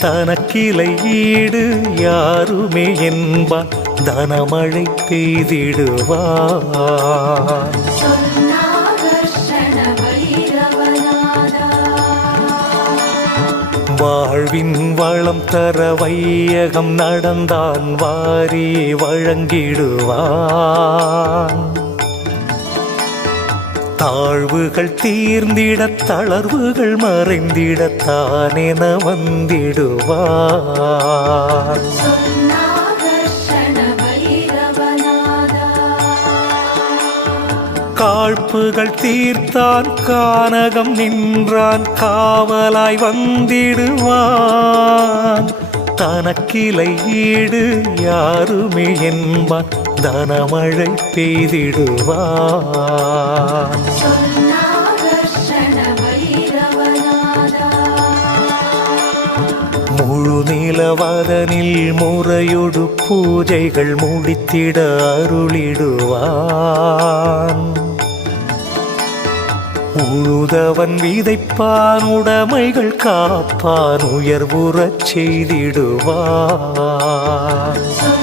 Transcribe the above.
தனக்கிளை ஈடு யாருமே என்பான் தனமழை பெய்திடுவான். வாழ்வின் வளம் தர வையகம் நடந்தான் வாரியே வழங்கிடுவான். தாழ்வுகள் தீர்ந்திட தளர்வுகள் மறைந்திடத்தானென வந்திடுவான். காழ்ப்புகள் தீர்த்தான் கானகம் நின்றான் காவலாய் வந்திடுவான். தனக்கிளை ஈடு யாருமே என்பான் தனமழை பெய்திடுவான். முழு நிலவதனில் முறையொடு பூஜைகள் முடித்திட அருளிடுவான். உழுதவன் விதைப்பான் உடைமைகள் காப்பான் உயர்வுறச் செய்திடுவான்.